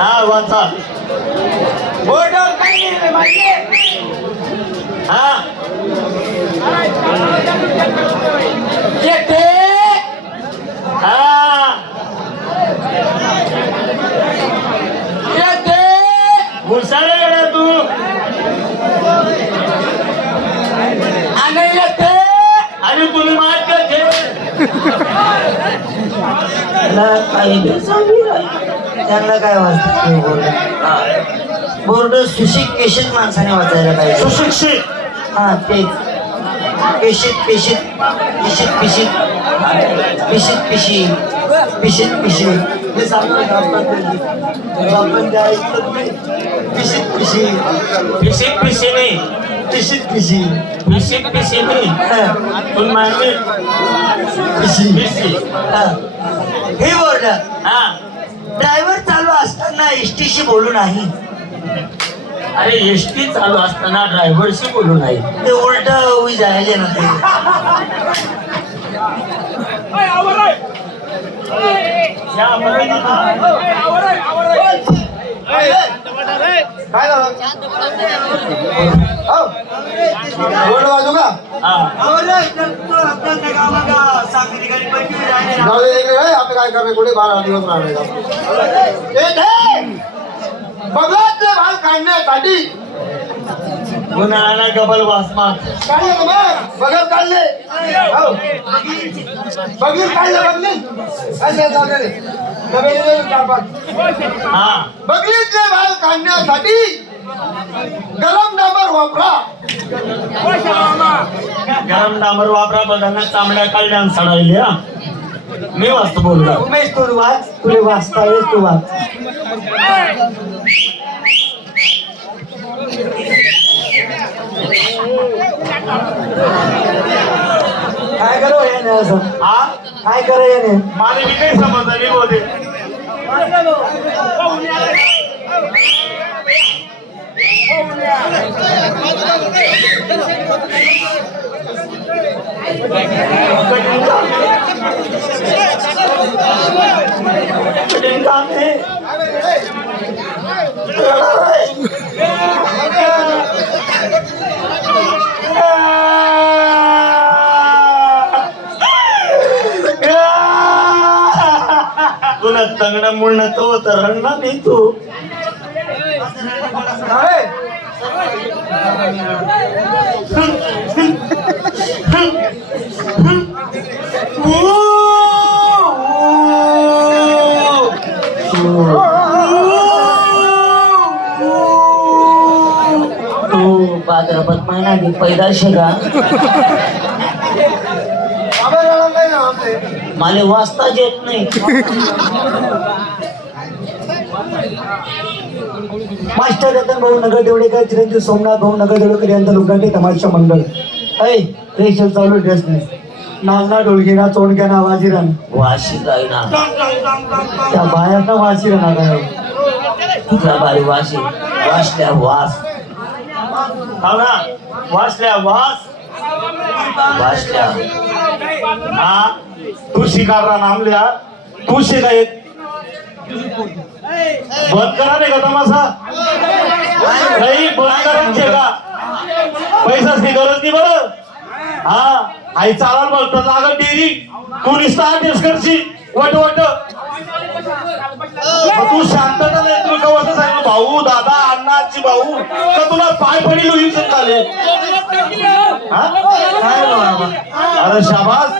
हा वाचा. बोर्डवर काही नाही माहिती हा. येते. हा. येते. घुसाळा तू. आणि येते. आणि तुम्ही मात करते काही राहिली. त्यांना काय वाचत बोर्ड बोर्ड सुशिक्षित माणसाने वाचायला पाहिजे. सुशिक्षित? हा तेच. पेशीत पेशीत पिशीत पिशीत. पिशीत पिशी. पिशीत पिशी. हे सांगतो आपण त्या पिशीत पिशी. पिशीत पिशीने पिशीत पिशी. पिशीत पिशीने हा, तुम्ही मागे पिशी. पिशी. हा. हे बोर्ड हा. एसटीशी बोलू नाही. अरे एसटी चालू असताना ड्रायव्हरशी बोलू नाही. ते उलट उभी जायले ना ते. काय झालं हो. बोर्ड वाजू का? जाऊ दे इकडे ए, आपलं काय करणे कुठे बारा दिवस राहणे बघत भाग काढण्यासाठी. उन्हाळ्याला डबल वासमात काढले का बघ? बघत काढले हो. काढले बघीर काढले चालले हा. बघीरचे भाग काढण्यासाठी गरम डांबर वापरा. गरम डांबर वापरा बघांना चांबड्या काढल्या आणि सडायल्या. मी वाचतो बोलला उमेश तू वाच. तुला वाचता येईल तू वाच. काय करू याने असं? हा? काय करू याने मला मी काही समजलं Terima kasih telah तो तर नाही तू काय? पैदाश का मला वाचताच येत नाही. मास्टर रतन भाऊ नगर देवडेकर चिरंजीव सोमनाथ भाऊ नगर देवडेकर यांचं लोकांचे तमाशा मंडळ. ऐ रेशल चालू ड्रेस नाही नालना ढोलकीना चोंडक्याना वाजिरण वाशी काय ना त्या बायांना वाजिरण आता तुझ्या बारी वाशी वासल्या वास. हो ना वासल्या वास. वासल्या. हा तू शिकारला नामल्या तू शिकायत बंद करा नाही का तमाशा नाही बंद करायचे का पैसाची गरज नाही बरं. हा. आई चालाल बोलतो लागल डेरी. तू निसता अटेस्ट करशील? वट वट. मग तू शांतता नाही तुला कवच सांगितलं भाऊ दादा अण्णा आजी भाऊ. तर तुला पाय पडी लोही चालेल हा? अरे शाबास.